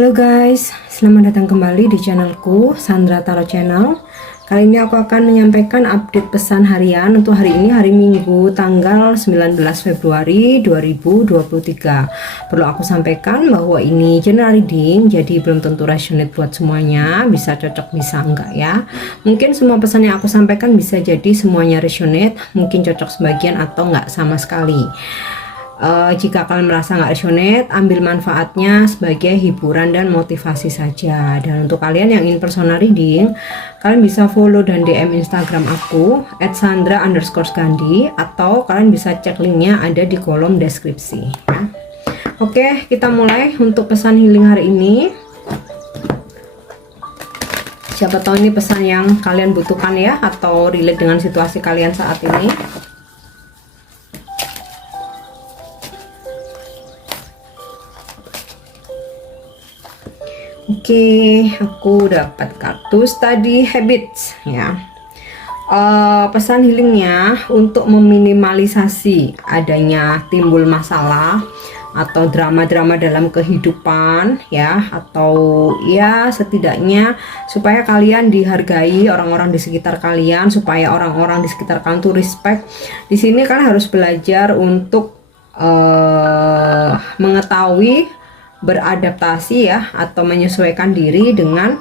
Halo guys, selamat datang kembali di channelku Sandra Tarot Channel. Kali ini aku akan menyampaikan update pesan harian untuk hari ini, hari Minggu tanggal 19 Februari 2023. Perlu aku sampaikan bahwa ini general reading, jadi belum tentu resonate buat semuanya, bisa cocok bisa enggak ya. Mungkin semua pesan yang aku sampaikan bisa jadi semuanya resonate, mungkin cocok sebagian atau enggak sama sekali. Jika kalian merasa nggak resonate, ambil manfaatnya sebagai hiburan dan motivasi saja. Dan untuk kalian yang ingin personal reading, kalian bisa follow dan DM Instagram aku @sandra_gandhi, atau kalian bisa cek linknya ada di kolom deskripsi ya. Oke, kita mulai untuk pesan healing hari ini. Siapa tahu ini pesan yang kalian butuhkan ya, atau relate dengan situasi kalian saat ini. Oke, aku dapat kartu Study Habits ya. Pesan healingnya untuk meminimalisasi adanya timbul masalah atau drama-drama dalam kehidupan ya, atau ya setidaknya supaya kalian dihargai orang-orang di sekitar kalian, supaya orang-orang di sekitar kalian tuh respect. Di sini kalian harus belajar untuk mengetahui, beradaptasi ya, atau menyesuaikan diri dengan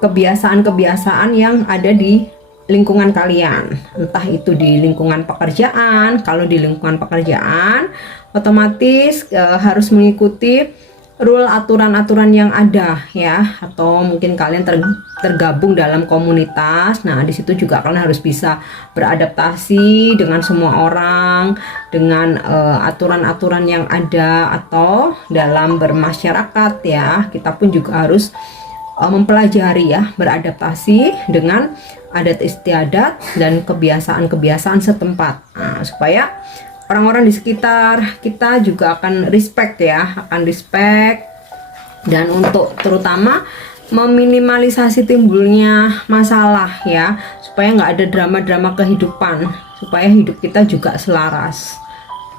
kebiasaan-kebiasaan yang ada di lingkungan kalian, entah itu di lingkungan pekerjaan. Kalau di lingkungan pekerjaan otomatis harus mengikuti rule, aturan-aturan yang ada ya, atau mungkin kalian tergabung dalam komunitas. Nah, di situ juga kalian harus bisa beradaptasi dengan semua orang, dengan aturan-aturan yang ada, atau dalam bermasyarakat ya, kita pun juga harus mempelajari ya, beradaptasi dengan adat istiadat dan kebiasaan-kebiasaan setempat. Nah, supaya orang-orang di sekitar kita juga akan respect ya, akan respect. Dan untuk terutama meminimalisasi timbulnya masalah ya, supaya nggak ada drama-drama kehidupan, supaya hidup kita juga selaras.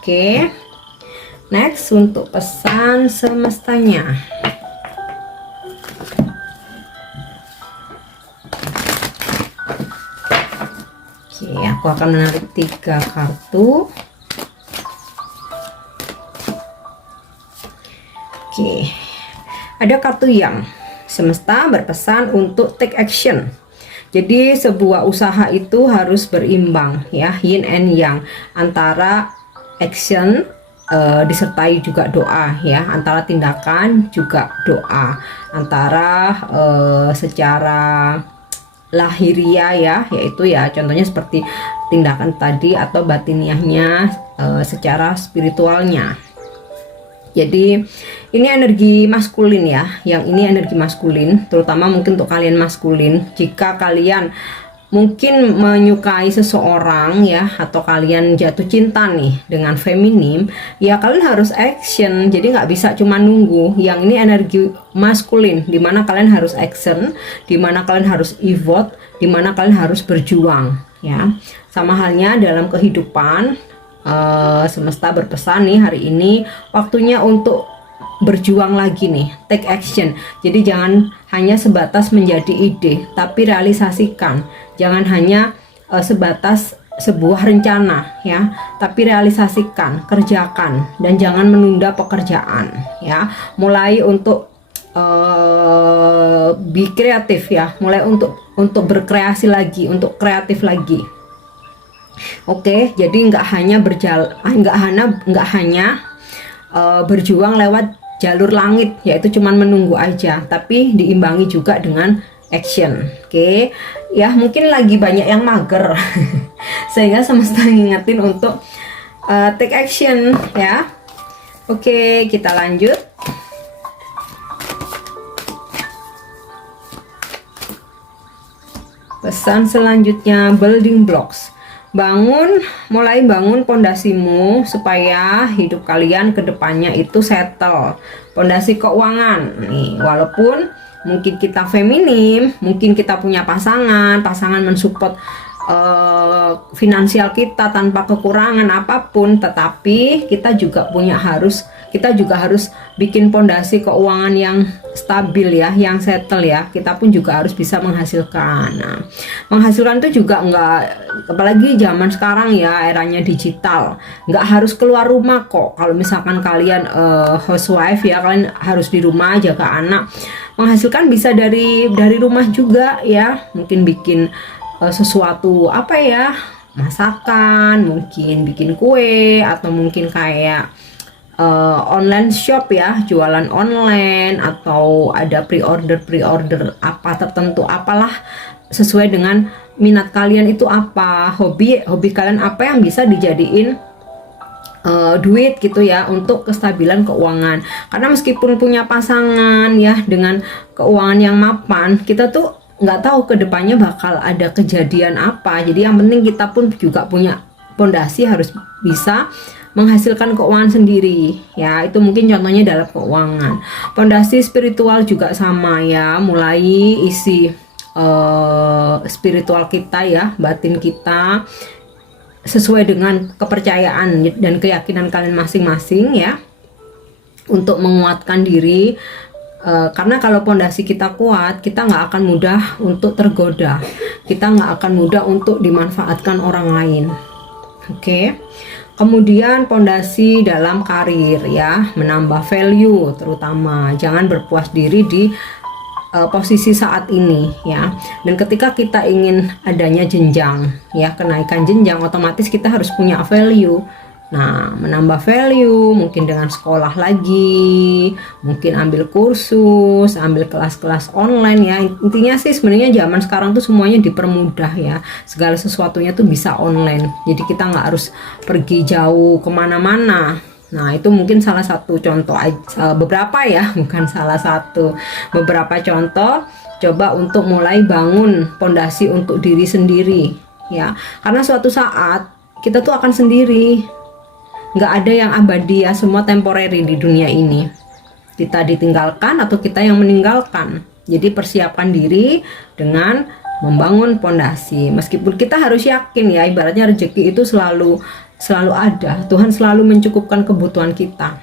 Oke, next untuk pesan semestanya. Oke, aku akan menarik 3 kartu. Oke, ada kartu yang semesta berpesan untuk take action. Jadi sebuah usaha itu harus berimbang ya, yin and yang, antara action disertai juga doa ya, antara tindakan juga doa, antara secara lahiriah ya, yaitu ya contohnya seperti tindakan tadi, atau batiniahnya secara spiritualnya. Jadi ini energi maskulin ya, yang ini energi maskulin, terutama mungkin untuk kalian maskulin. Jika kalian mungkin menyukai seseorang ya, atau kalian jatuh cinta nih dengan feminim, ya kalian harus action. Jadi nggak bisa cuma nunggu. Yang ini energi maskulin, dimana kalian harus action, dimana kalian harus effort, dimana kalian harus berjuang ya. Sama halnya dalam kehidupan, semesta berpesan nih hari ini waktunya untuk berjuang lagi nih, take action. Jadi jangan hanya sebatas menjadi ide, tapi realisasikan. Jangan hanya sebatas sebuah rencana ya, tapi realisasikan, kerjakan, dan jangan menunda pekerjaan ya. Mulai untuk be kreatif ya, mulai untuk berkreasi lagi, untuk kreatif lagi. Oke, jadi nggak hanya berjuang lewat jalur langit, yaitu cuman menunggu aja, tapi diimbangi juga dengan action. Oke ya, mungkin lagi banyak yang mager sehingga semesta ngingetin untuk take action ya. Oke, kita lanjut. Pesan selanjutnya, building blocks. Mulai bangun pondasimu supaya hidup kalian kedepannya itu settle. Pondasi keuangan nih, walaupun mungkin kita feminim, mungkin kita punya pasangan mensupport finansial kita tanpa kekurangan apapun, tetapi kita juga harus kita juga harus bikin pondasi keuangan yang stabil ya, yang settle ya. Kita pun juga harus bisa menghasilkan. Nah, menghasilkan itu juga enggak, apalagi zaman sekarang ya, eranya digital, nggak harus keluar rumah kok. Kalau misalkan kalian housewife ya, kalian harus di rumah jaga anak, menghasilkan bisa dari rumah juga ya. Mungkin bikin sesuatu apa ya, masakan, mungkin bikin kue, atau mungkin kayak online shop ya, jualan online, atau ada pre-order apa tertentu, apalah sesuai dengan minat kalian itu apa, hobi kalian apa yang bisa dijadiin duit gitu ya, untuk kestabilan keuangan. Karena meskipun punya pasangan ya dengan keuangan yang mapan, kita tuh nggak tahu kedepannya bakal ada kejadian apa. Jadi yang penting kita pun juga punya pondasi, harus bisa menghasilkan keuangan sendiri ya. Itu mungkin contohnya dalam keuangan. Pondasi spiritual juga sama ya, mulai isi spiritual kita ya, batin kita, sesuai dengan kepercayaan dan keyakinan kalian masing-masing ya, untuk menguatkan diri. Karena kalau pondasi kita kuat, kita nggak akan mudah untuk tergoda, kita nggak akan mudah untuk dimanfaatkan orang lain. Oke. Kemudian pondasi dalam karir ya, menambah value, terutama jangan berpuas diri di posisi saat ini ya. Dan ketika kita ingin adanya jenjang ya, kenaikan jenjang, otomatis kita harus punya value. Nah, menambah value mungkin dengan sekolah lagi, mungkin ambil kursus, ambil kelas-kelas online ya. Intinya sih sebenarnya zaman sekarang tuh semuanya dipermudah ya, segala sesuatunya tuh bisa online, jadi kita nggak harus pergi jauh kemana-mana. Nah, itu mungkin salah satu contoh, beberapa ya, bukan salah satu, beberapa contoh coba untuk mulai bangun pondasi untuk diri sendiri ya. Karena suatu saat kita tuh akan sendiri, nggak ada yang abadi ya, semua temporary di dunia ini. Kita ditinggalkan atau kita yang meninggalkan. Jadi persiapkan diri dengan membangun pondasi. Meskipun kita harus yakin ya, ibaratnya rezeki itu selalu ada, Tuhan selalu mencukupkan kebutuhan kita,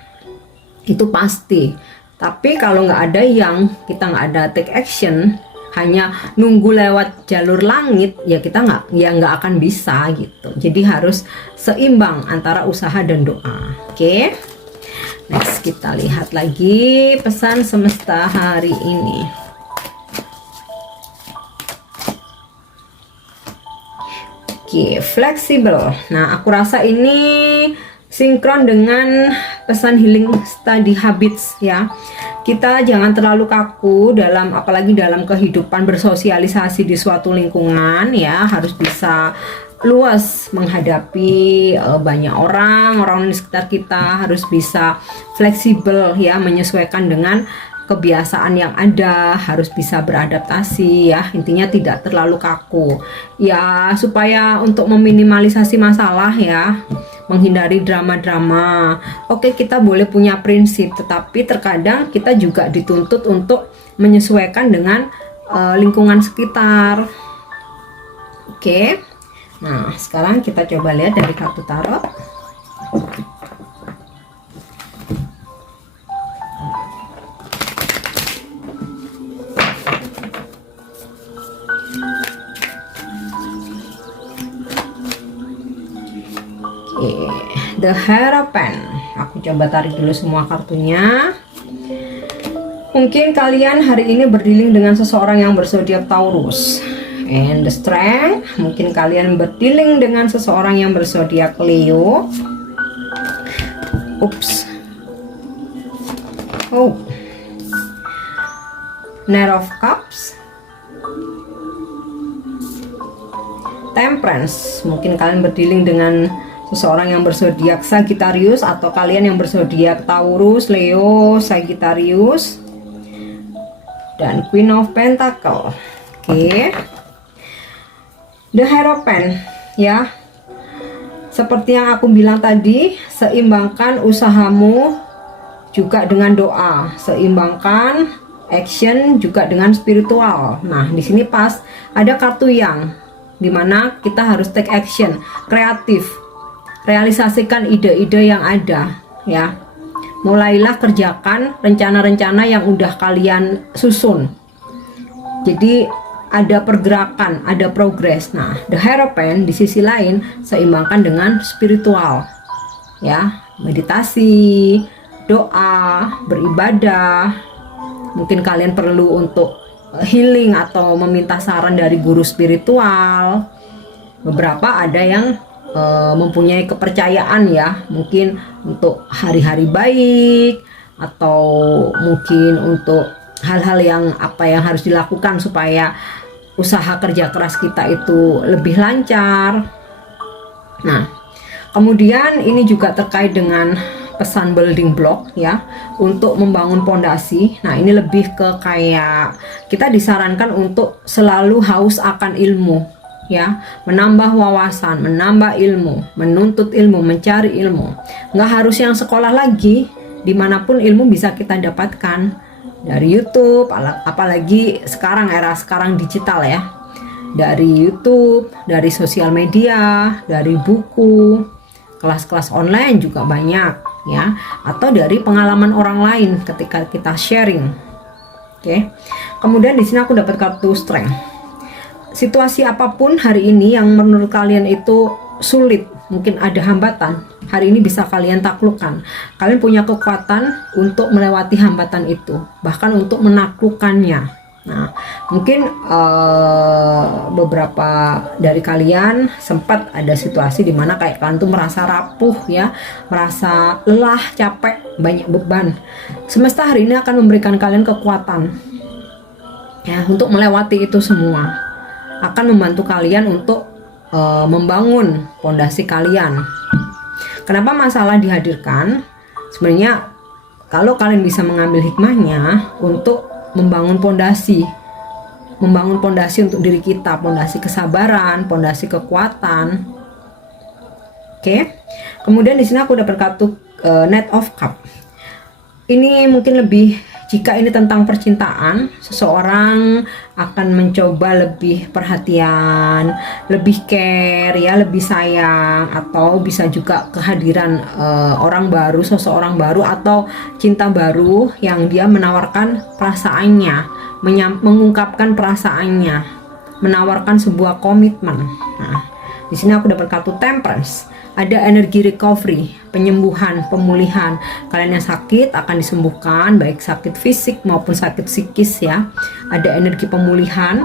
itu pasti. Tapi kalau nggak ada yang, kita nggak ada take action, hanya nunggu lewat jalur langit ya, kita nggak akan bisa gitu. Jadi harus seimbang antara usaha dan doa. Oke. Next, kita lihat lagi pesan semesta hari ini. Oke, fleksibel. Nah, aku rasa ini sinkron dengan pesan healing study habits ya. Kita jangan terlalu kaku dalam, apalagi dalam kehidupan bersosialisasi di suatu lingkungan ya, harus bisa luas menghadapi banyak orang di sekitar kita, harus bisa fleksibel ya, menyesuaikan dengan kebiasaan yang ada, harus bisa beradaptasi ya. Intinya tidak terlalu kaku ya, supaya untuk meminimalisasi masalah ya, menghindari drama-drama. Oke, kita boleh punya prinsip, tetapi terkadang kita juga dituntut untuk menyesuaikan dengan lingkungan sekitar. Oke. Nah, sekarang kita coba lihat dari kartu tarot. The Hierophant. Aku coba tarik dulu semua kartunya. Mungkin kalian hari ini berdealing dengan seseorang yang berzodiak Taurus. And the Strength. Mungkin kalian berdealing dengan seseorang yang berzodiak Leo. Ups. Oh. Knight of Cups. Temperance. Mungkin kalian berdealing dengan seseorang yang berzodiak Sagittarius, atau kalian yang berzodiak Taurus, Leo, Sagittarius. Dan Queen of Pentacle. Oke. The Hierophant ya. Seperti yang aku bilang tadi, seimbangkan usahamu juga dengan doa, seimbangkan action juga dengan spiritual. Nah, di sini pas ada kartu yang dimana kita harus take action, kreatif, realisasikan ide-ide yang ada ya. mulailah kerjakan rencana-rencana yang udah kalian susun. Jadi ada pergerakan, ada progres. Nah, the Hierophant di sisi lain seimbangkan dengan spiritual, ya, meditasi, doa, beribadah. Mungkin kalian perlu untuk healing atau meminta saran dari guru spiritual. Beberapa ada yang mempunyai kepercayaan ya, mungkin untuk hari-hari baik atau mungkin untuk hal-hal yang yang harus dilakukan supaya usaha kerja keras kita itu lebih lancar. Nah, kemudian ini juga terkait dengan pesan building block ya, untuk membangun pondasi. Nah, ini lebih ke kayak kita disarankan untuk selalu haus akan ilmu ya, menambah wawasan, menambah ilmu, menuntut ilmu, mencari ilmu. Nggak harus yang sekolah lagi, dimanapun ilmu bisa kita dapatkan dari YouTube, apalagi sekarang, era sekarang digital ya, dari YouTube, dari sosial media, dari buku, kelas-kelas online juga banyak ya, atau dari pengalaman orang lain ketika kita sharing. Oke. Kemudian di sini aku dapat kartu strength. Situasi apapun hari ini yang menurut kalian itu sulit, mungkin ada hambatan, hari ini bisa kalian taklukkan. Kalian punya kekuatan untuk melewati hambatan itu, bahkan untuk menaklukkannya. Nah, mungkin beberapa dari kalian sempat ada situasi di mana kayak kalian tuh merasa rapuh ya, merasa lelah, capek, banyak beban. Semesta hari ini akan memberikan kalian kekuatan ya untuk melewati itu semua. Akan membantu kalian untuk membangun pondasi kalian. Kenapa masalah dihadirkan? Sebenarnya kalau kalian bisa mengambil hikmahnya untuk membangun pondasi untuk diri kita, pondasi kesabaran, pondasi kekuatan. Oke. Kemudian di sini aku dapat kartu Knight of Cup. Ini mungkin lebih, jika ini tentang percintaan, seseorang akan mencoba lebih perhatian, lebih care ya, lebih sayang, atau bisa juga kehadiran orang baru, seseorang baru atau cinta baru yang dia menawarkan perasaannya, mengungkapkan perasaannya, menawarkan sebuah komitmen. Nah, di sini aku dapat kartu Temperance. Ada energi recovery, penyembuhan, pemulihan. Kalian yang sakit akan disembuhkan, baik sakit fisik maupun sakit psikis ya. Ada energi pemulihan.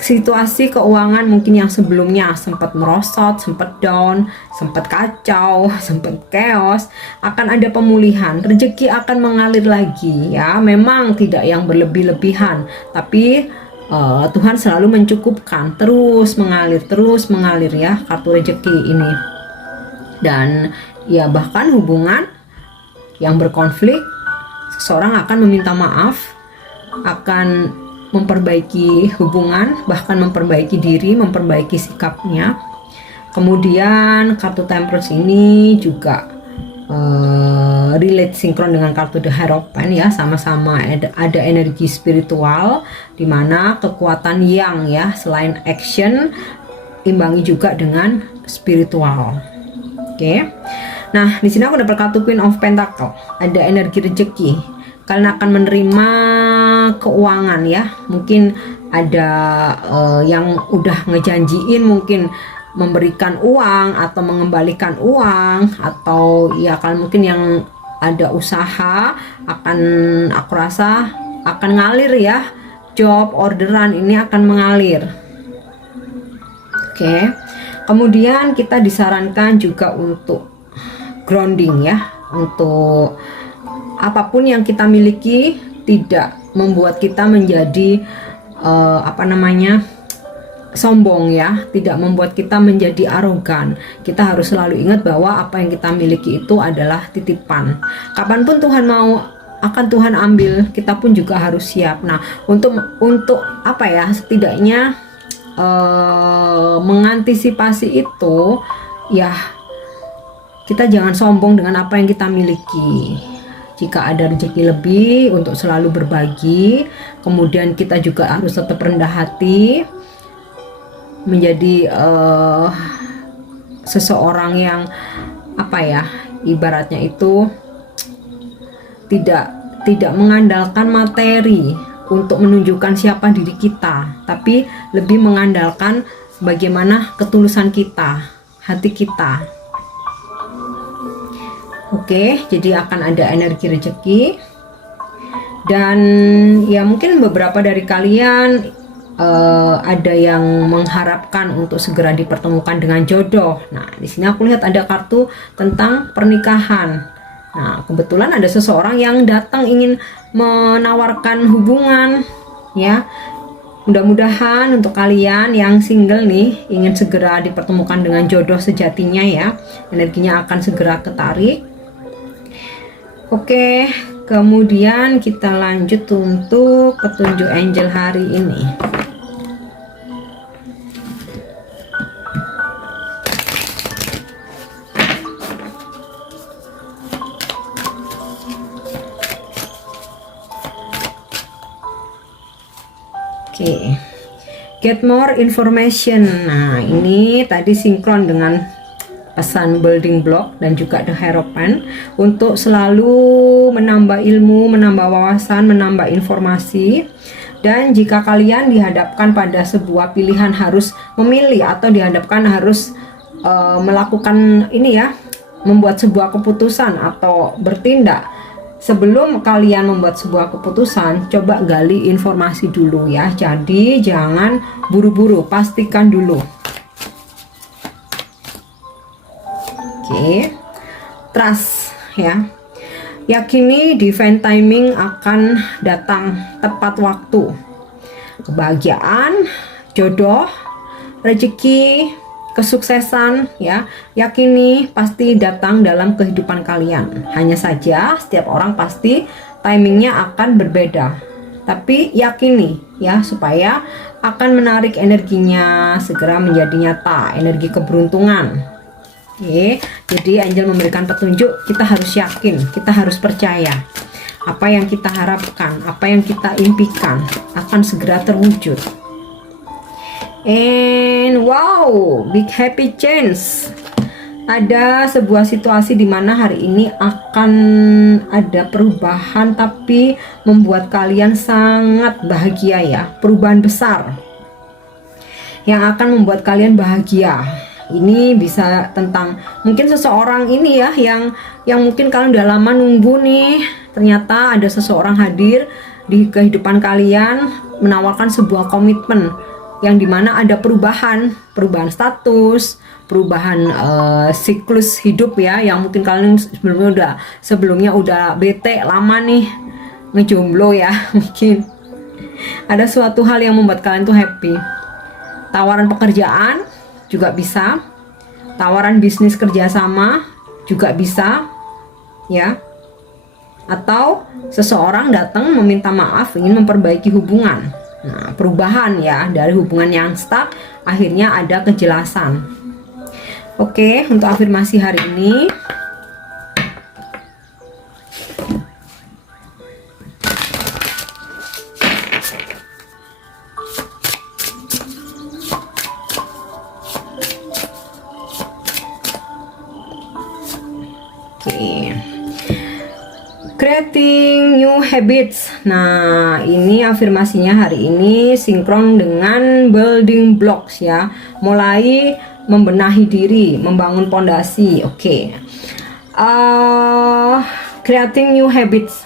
Situasi keuangan mungkin yang sebelumnya sempat merosot, sempat down, sempat kacau, sempat chaos, akan ada pemulihan. Rezeki akan mengalir lagi ya. Memang tidak yang berlebih-lebihan, tapi Tuhan selalu mencukupkan, terus mengalir ya kartu rezeki ini. Dan ya bahkan hubungan yang berkonflik, seseorang akan meminta maaf, akan memperbaiki hubungan, bahkan memperbaiki diri, memperbaiki sikapnya. Kemudian kartu Temperance ini juga relate sinkron dengan kartu The Hierophant ya, sama-sama ada energi spiritual, dimana kekuatan yang ya, selain action imbangi juga dengan spiritual. Oke. Nah, di sini aku dapat kartu Queen of Pentacle. Ada energi rezeki. Kalian akan menerima keuangan ya. Mungkin ada yang udah ngejanjiin mungkin memberikan uang atau mengembalikan uang, atau ya kalian mungkin yang ada usaha akan, aku rasa akan ngalir ya. Job, orderan ini akan mengalir. Oke. Kemudian kita disarankan juga untuk grounding ya, untuk apapun yang kita miliki tidak membuat kita menjadi sombong ya, tidak membuat kita menjadi arogan. Kita harus selalu ingat bahwa apa yang kita miliki itu adalah titipan. Kapanpun Tuhan mau, akan Tuhan ambil, kita pun juga harus siap. Nah, untuk setidaknya mengantisipasi itu ya, kita jangan sombong dengan apa yang kita miliki. Jika ada rezeki lebih, untuk selalu berbagi. Kemudian kita juga harus tetap rendah hati, menjadi seseorang yang ibaratnya itu tidak tidak mengandalkan materi untuk menunjukkan siapa diri kita, tapi lebih mengandalkan bagaimana ketulusan kita, hati kita. Oke, jadi akan ada energi rezeki. Dan ya mungkin beberapa dari kalian ada yang mengharapkan untuk segera dipertemukan dengan jodoh. Nah, di sini aku lihat ada kartu tentang pernikahan. Nah, kebetulan ada seseorang yang datang ingin menawarkan hubungan, ya. Mudah-mudahan untuk kalian yang single nih, ingin segera dipertemukan dengan jodoh sejatinya ya. Energinya akan segera ketarik. Oke, kemudian kita lanjut untuk petunjuk angel hari ini. Oke, get more information. Nah, ini tadi sinkron dengan pesan building block dan juga the hierophant untuk selalu menambah ilmu, menambah wawasan, menambah informasi. Dan jika kalian dihadapkan pada sebuah pilihan harus memilih atau dihadapkan harus melakukan ini ya, membuat sebuah keputusan atau bertindak, sebelum kalian membuat sebuah keputusan, coba gali informasi dulu ya. Jadi jangan buru-buru, pastikan dulu. Oke, trust ya. Yakini divine timing akan datang tepat waktu. Kebahagiaan, jodoh, rezeki, kesuksesan ya, yakini pasti datang dalam kehidupan kalian. Hanya saja setiap orang pasti timingnya akan berbeda, tapi yakini ya, supaya akan menarik energinya segera menjadi nyata, energi keberuntungan. Oke, jadi angel memberikan petunjuk, kita harus yakin, kita harus percaya apa yang kita harapkan, apa yang kita impikan akan segera terwujud. And wow, big happy chance. Ada sebuah situasi di mana hari ini akan ada perubahan, tapi membuat kalian sangat bahagia ya. Perubahan besar yang akan membuat kalian bahagia. Ini bisa tentang mungkin seseorang ini ya, yang mungkin kalian udah lama nunggu nih. Ternyata ada seseorang hadir di kehidupan kalian, menawarkan sebuah komitmen yang dimana ada perubahan status, perubahan siklus hidup ya, yang mungkin kalian sebelumnya udah bete lama nih ngejomblo ya. Mungkin ada suatu hal yang membuat kalian tuh happy. Tawaran pekerjaan juga bisa, tawaran bisnis kerjasama juga bisa ya, atau seseorang datang meminta maaf, ingin memperbaiki hubungan. Nah, perubahan ya, dari hubungan yang stuck akhirnya ada kejelasan. Oke, untuk afirmasi hari ini, creating new habits. Nah, ini afirmasinya hari ini sinkron dengan building blocks ya. Mulai membenahi diri, membangun pondasi. Oke. Creating new habits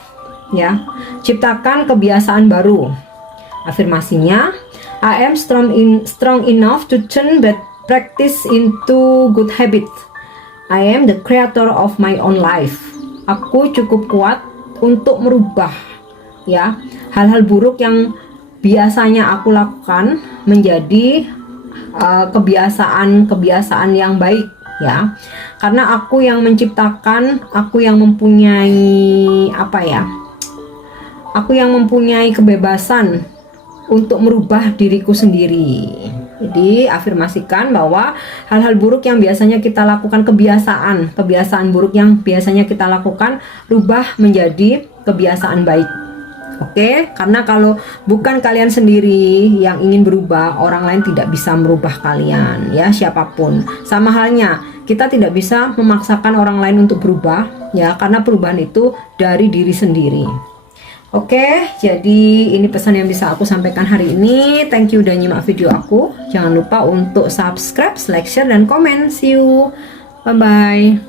ya. Ciptakan kebiasaan baru. Afirmasinya, I am strong enough to turn bad practice into good habits. I am the creator of my own life. Aku cukup kuat untuk merubah ya hal-hal buruk yang biasanya aku lakukan menjadi kebiasaan yang baik ya, karena aku yang menciptakan, aku yang mempunyai aku yang mempunyai kebebasan untuk merubah diriku sendiri. Jadi afirmasikan bahwa hal-hal buruk yang biasanya kita lakukan, kebiasaan buruk yang biasanya kita lakukan, rubah menjadi kebiasaan baik. Oke, karena kalau bukan kalian sendiri yang ingin berubah, orang lain tidak bisa merubah kalian ya, siapapun. Sama halnya kita tidak bisa memaksakan orang lain untuk berubah ya, karena perubahan itu dari diri sendiri. Oke, jadi ini pesan yang bisa aku sampaikan hari ini. Thank you udah nyimak video aku. Jangan lupa untuk subscribe, like, share, dan komen. See you, bye bye.